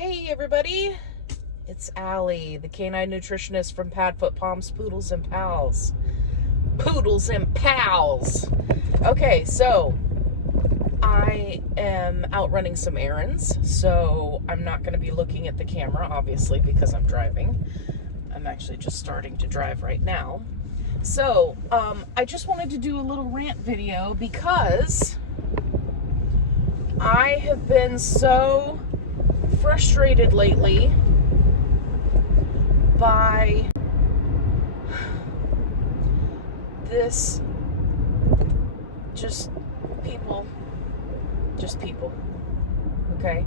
Hey everybody, it's Allie, the Canine Nutritionist from Padfoot Palms, Poodles and Pals. Poodles and Pals! Okay, so I am out running some errands, so I'm not going to be looking at the camera, obviously, because I'm driving. I'm actually just starting to drive right now. So, I just wanted to do a little rant video because I have been so frustrated lately by this just people, okay?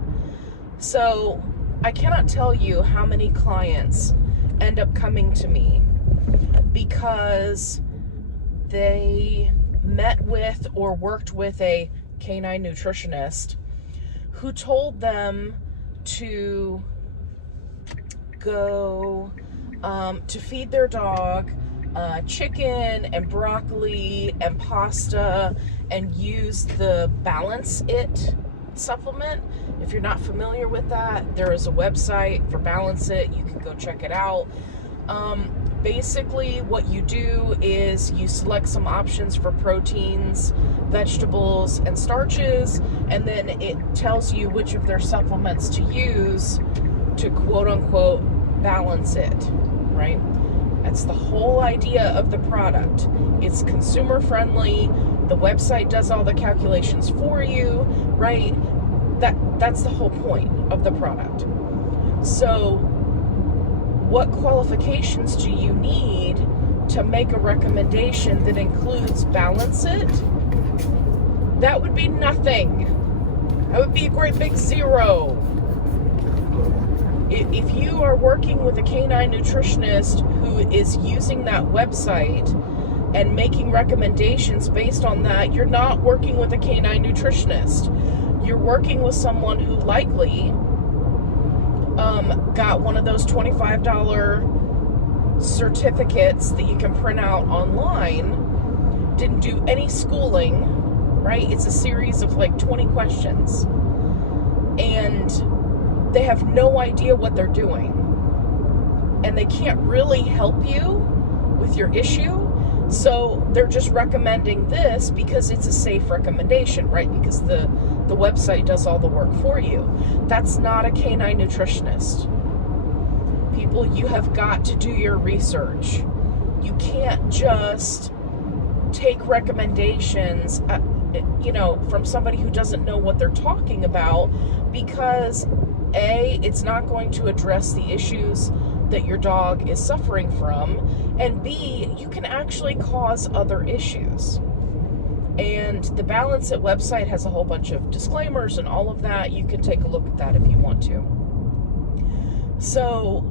So I cannot tell you how many clients end up coming to me because they met with or worked with a canine nutritionist who told them to go to feed their dog chicken and broccoli and pasta and use the Balance It supplement. If you're not familiar with that, there is a website for Balance It. You can go check it out. Basically, what you do is you select some options for proteins, vegetables, and starches, and then it tells you which of their supplements to use to quote-unquote balance it, right? That's the whole idea of the product. It's consumer friendly. The website does all the calculations for you, right? That's the whole point of the product. So what qualifications do you need to make a recommendation that includes Balance It? That would be nothing. That would be a great big zero. If you are working with a canine nutritionist who is using that website and making recommendations based on that, you're not working with a canine nutritionist. You're working with someone who likely got one of those $25 certificates that you can print out online, didn't do any schooling, right? It's a series of like 20 questions. And they have no idea what they're doing. And they can't really help you with your issue. So they're just recommending this because it's a safe recommendation, right? Because the website does all the work for you. That's not a canine nutritionist. People, you have got to do your research. You can't just take recommendations, from somebody who doesn't know what they're talking about, because A, it's not going to address the issues that your dog is suffering from, and B, you can actually cause other issues. And the Balance It website has a whole bunch of disclaimers and all of that. You can take a look at that if you want to. So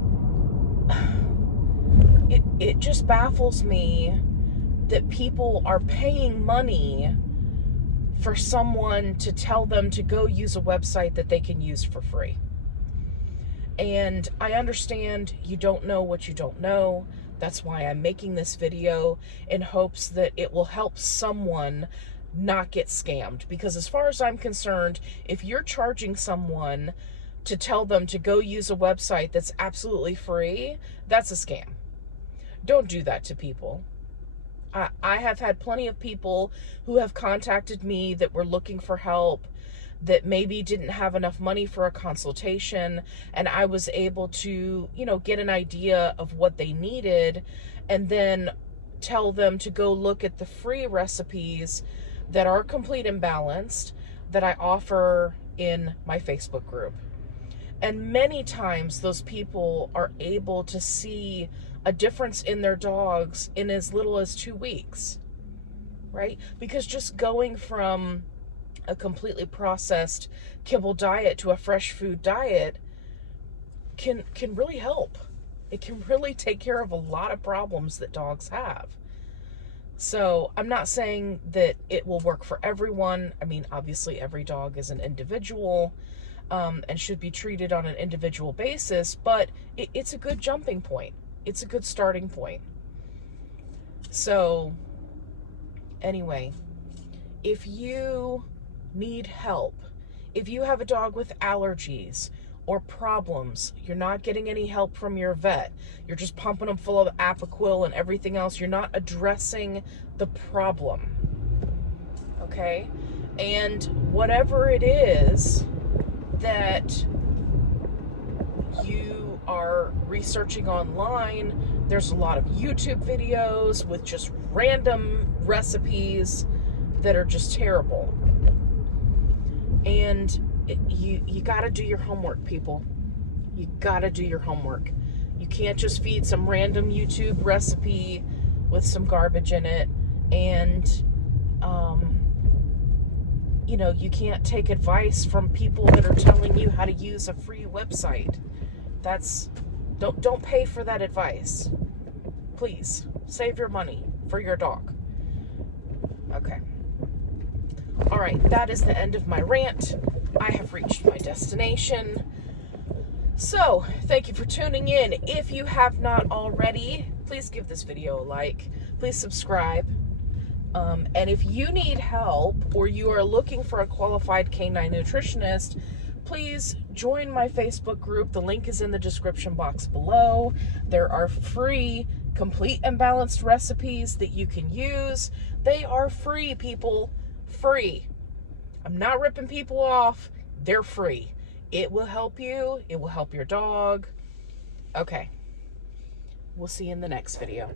it just baffles me that people are paying money for someone to tell them to go use a website that they can use for free. And I understand you don't know what you don't know. That's why I'm making this video, in hopes that it will help someone not get scammed. Because as far as I'm concerned, if you're charging someone to tell them to go use a website that's absolutely free, that's a scam. Don't do that to people. I have had plenty of people who have contacted me that were looking for help, that maybe didn't have enough money for a consultation, and I was able to, get an idea of what they needed, and then tell them to go look at the free recipes that are complete and balanced that I offer in my Facebook group. And many times those people are able to see a difference in their dogs in as little as 2 weeks, right? Because just going from a completely processed kibble diet to a fresh food diet can really help. It can really take care of a lot of problems that dogs have. So I'm not saying that it will work for everyone. I mean, obviously every dog is an individual, and should be treated on an individual basis, but it's a good jumping point. It's a good starting point. So anyway, if you need help, if you have a dog with allergies, or problems. You're not getting any help from your vet. You're just pumping them full of Apoquil and everything else. You're not addressing the problem. Okay? And whatever it is that you are researching online, there's a lot of YouTube videos with just random recipes that are just terrible. And you got to do your homework, people. You got to do your homework. You can't just feed some random YouTube recipe with some garbage in it, and you can't take advice from people that are telling you how to use a free website. Don't pay for that advice. Please save your money for your dog. Okay. All right, that is the end of my rant. I have reached my destination. So, thank you for tuning in. If you have not already, please give this video a like. Please subscribe. And if you need help or you are looking for a qualified canine nutritionist, please join my Facebook group. The link is in the description box below. There are free, complete and balanced recipes that you can use. They are free, people. Free. I'm not ripping people off. They're free. It will help you. It will help your dog. Okay. We'll see you in the next video.